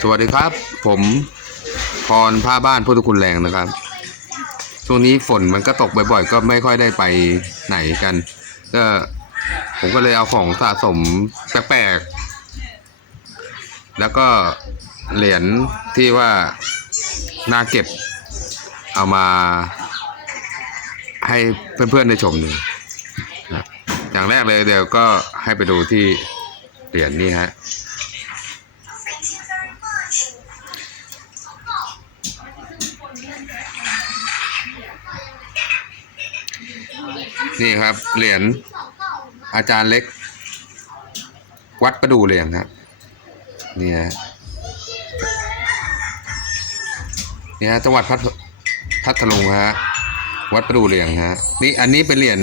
สวัสดีครับ ผมพรผ้าบ้านพุทธคุณแรงนะครับ ช่วงนี้ฝนมันก็ตกบ่อยๆ ก็ไม่ค่อยได้ไปไหนกัน ก็ผมก็เลยเอาของสะสมแปลกๆแล้วก็เหรียญที่ว่าน่าเก็บเอามาให้เพื่อนๆได้ชมหนึ่งอย่างแรกเลยเดี๋ยวก็ให้ไปดูที่เหรียญนี่ฮะ นี่ครับ เหรียญอาจารย์เล็ก วัดประดูเหรียญครับนี่ฮะนี่ฮะจังหวัดพัทพัทลุงฮะวัดประดูเหรียญฮะนี่อันนี้เป็นเหรียญ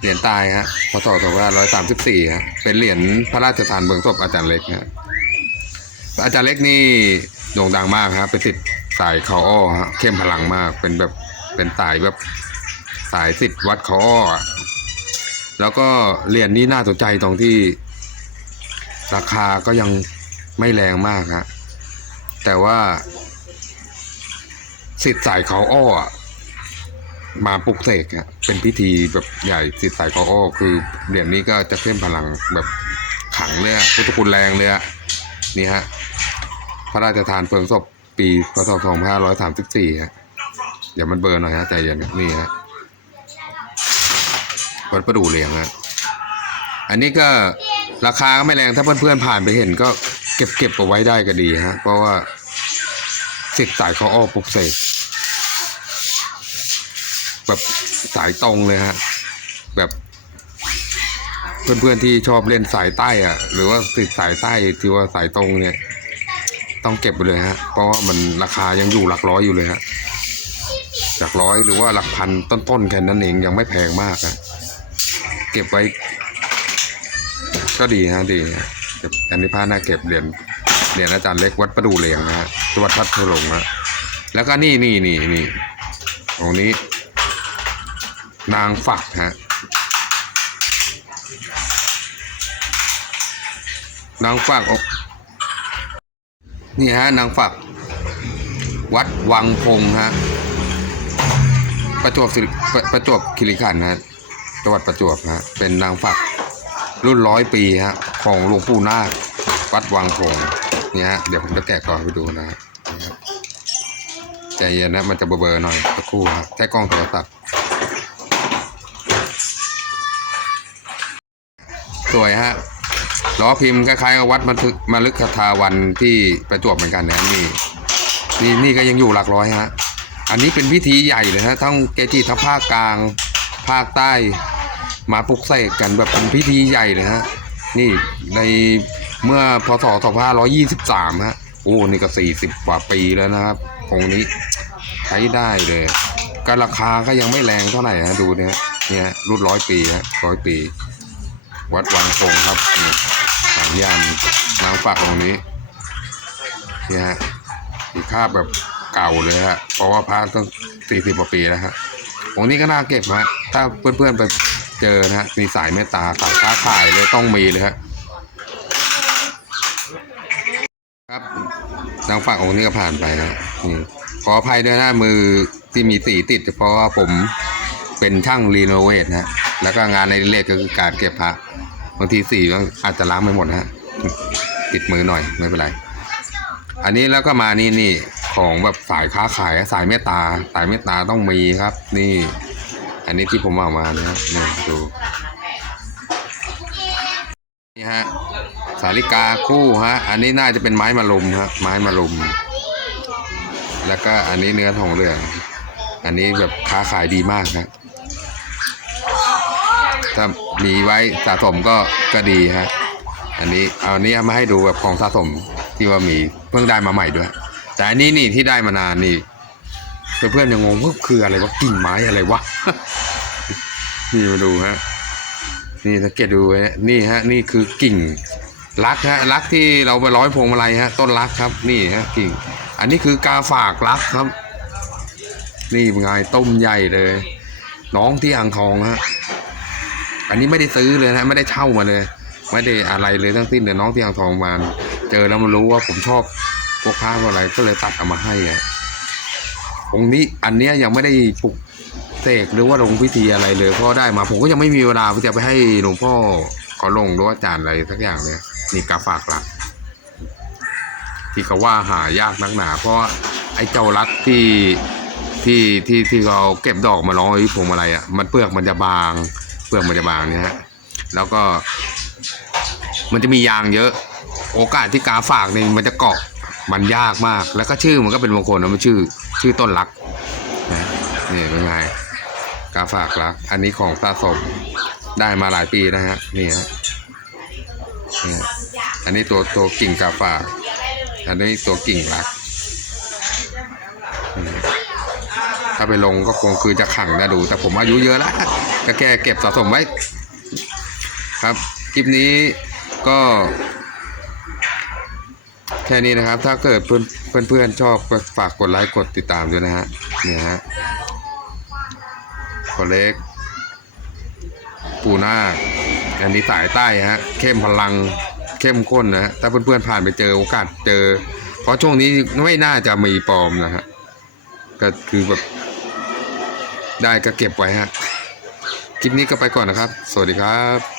เหรียญตายฮะพศสองพันร้อยสามสิบสี่ฮะเป็นเหรียญพระราชทานเบื้องศพอาจารย์เล็กฮะอาจารย์เล็กนี่โด่งดังมากครับเป็นติดสายเขาอ้อฮะเข้มพลังมากเป็นแบบเป็นสายแบบ สายสิทธิ์วัดเขาอ้อแล้วก็เหรียญนี้น่าสนใจตรงที่ ราคาก็ยังไม่แรงมากฮะแต่ว่า สิทธิ์สายเขาอ้อมาปลุกเสกอะเป็นพิธีแบบใหญ่สิทธิ์สายเขาอ้อคือเหรียญนี้ก็จะเข้มพลังแบบขังเลยอะพุทธคุณแรงเลยอะนี่ฮะพระราชทานเพลิงศพปีพศ2534ฮะเดี๋ยวมันเบอร์หน่อยฮะใจเย็นนี่ฮะ วัดประดูเหลียงนะอันนี้ก็ราคาก็ไม่แรงถ้าเพื่อนๆผ่านไปเห็นก็เก็บเก็บเอาไว้ได้ก็ดีฮะ เพราะว่าสิทธิ์สายเขาอ้อปลุกเสกแบบสายตรงเลยฮะ แบบเพื่อนๆที่ชอบเล่นสายใต้อะหรือว่าติดสายใต้ที่ว่าสายตรงเนี่ย ต้องเก็บไปเลยฮะ เพราะว่ามันราคายังอยู่หลักร้อยอยู่เลยฮะหลักร้อยหรือว่าหลักพันต้นๆแค่นั้นเองยังไม่แพงมากอะ เก็บไว้ ก็ดีฮะดีฮะเก็บอันนี้ผ้าหน้าเก็บเหรียญเหรียญอาจารย์เล็กวัดประดูเลียงนะฮะจังหวัดพัทลุงนะแล้วก็นี่นี่นี่นี่ตรงนี้ นางฝักฮะนางฝักอกนี่ฮะนางฝักวัดวังพงฮะประจวบประจวบคีรีขันธ์นะฮะ จังหวัดประจวบนะฮะเป็นนางฝักรุ่นร้อยปีฮะของหลวงปู่นาควัดวังพงเนี่ยฮะเดี๋ยวผมจะแกะกล่องให้ดูนะฮะใจเย็นนะมันจะเบลอๆหน่อยสักครู่ฮะใช้กล้องโทรศัพท์สวยฮะล้อพิมพ์คล้ายๆกับวัดมาทึกมาลึกคทาวันที่ประจวบเหมือนกันนะนี่นี่นี่ก็ยังอยู่หลักร้อยฮะอันนี้เป็นพิธีใหญ่เลยฮะทั้งเกจิทั้งภาคกลาง ภาคใต้ มาปลุกเสกกันแบบเป็นพิธีใหญ่เลยฮะ นี่ในเมื่อพศ2523 ฮะ โอ้ นี่ก็ 40 กว่าปีแล้วนะครับองค์นี้ใช้ได้เลยก็ราคาก็ยังไม่แรงเท่าไหร่ฮะดูเนี่ยเนี่ยรุ่นร้อยปีฮะร้อยปี วัดวังคงครับสัญญาณนางฝากตรงนี้เนี่ยฮะมีภาแบบเก่าเลยฮะเพราะว่าพระต้องสี่สิบกว่าปีแล้วฮะองนี้ก็น่าเก็บฮะถ้าเพื่อนๆไป เจอนะฮะมีสายเมตตาสายค้าขายเลยต้องมีเลยฮะครับทางฝั่งองค์นี้ก็ผ่านไปฮะนี่ขออภัยด้วยนะมือที่มีสีติด เพราะว่าผมเป็นช่างรีโนเวทนะแล้วก็งานในเล็กก็คือการเก็บพระบางทีสีอาจจะล้างไม่หมดนะฮะติดมือหน่อยไม่เป็นไร อันนี้แล้วก็มานี่นี่ของแบบสายค้าขายสายเมตตา สายเมตตาต้องมีครับ นี่ อันนี้ที่ผมเอามานะครับนี่ดูนี่ฮะสาลิกาคู่ฮะ อันนี้น่าจะเป็นไม้มะลุมฮะไม้มะลุม แล้วก็อันนี้เนื้อทองเหลืองอันนี้แบบค้าขายดีมากครับถ้ามีไว้สะสมก็ก็ดีฮะ อันนี้เอาอันนี้มาให้ดูแบบของสะสมที่ว่ามีเพิ่งได้มาใหม่ด้วย แต่อันนี้นี่ที่ได้มานานนี่ เพื่อนๆยังงงว่าคืออะไรวะกิ่งไม้อะไรวะนี่มาดูฮะนี่สังเกตดูไว้นี่ฮะนี่คือกิ่งรักฮะรักที่เราไปร้อยพวงมาลัยฮะ ต้นรักครับ นี่ฮะกิ่ง อันนี้คือกาฝากรักครับ นี่เป็นไงต้มใหญ่เลย น้องที่อ่างทองฮะอันนี้ไม่ได้ซื้อเลยนะไม่ได้เช่ามาเลย ไม่ได้อะไรเลยทั้งสิ้นเดี๋ยวน้องที่อ่างทองมา เจอแล้วมันรู้ว่าผมชอบพวกพระพวกอะไรก็เลยตัดเอามาให้อะ องค์นี้อันเนี้ยยังไม่ได้ปลุกเสกหรือว่าลงพิธีอะไรเลยเพราะได้มา ผมก็ยังไม่มีเวลาที่จะไปให้หลวงพ่อขาลงหรือว่าอาจารย์อะไรสักอย่างเลยนี่กาฝากหลักที่เขาว่าหายากนักหนา เพราะว่าไอ้เจ้ารักที่ที่ที่ที่เขาเก็บดอกมาร้อยพวงมาลัยอะมันเปลือกมันจะบาง เปลือกมันจะบางเนี่ยฮะแล้วก็ มันจะมียางเยอะ โอกาสที่กาฝากเนี่ยมันจะเกาะ มันยากมาก แล้วก็ชื่อมันก็เป็นมงคลนะมันชื่อ ชื่อต้นรักนะนี่เป็นไงกาฝากรัก อันนี้ของสะสมได้มาหลายปีนะฮะนี่ฮะนี่ฮะอันนี้ตัวตัวกิ่งกาฝาก อันนี้ตัวกิ่งรัก ถ้าไปลงก็คงคือจะขังนะดู แต่ผมอายุเยอะแล้วก็แค่เก็บสะสมไว้ ครับคลิปนี้ก็ แค่นี้นะครับ ถ้าเกิดเพื่อนเพื่อนชอบก็ฝากกดไลค์กดติดตามด้วยนะฮะเนี่ยฮะขอเล็ก ปูหน้า อันนี้สายใต้ฮะ เข้มพลังเข้มข้นนะฮะถ้าเพื่อนๆผ่านไปเจอโอกาสเจอ เพราะช่วงนี้ไม่น่าจะมีปลอมนะฮะก็คือแบบได้ก็เก็บไว้ฮะ คลิปนี้ก็ไปก่อนนะครับ สวัสดีครับ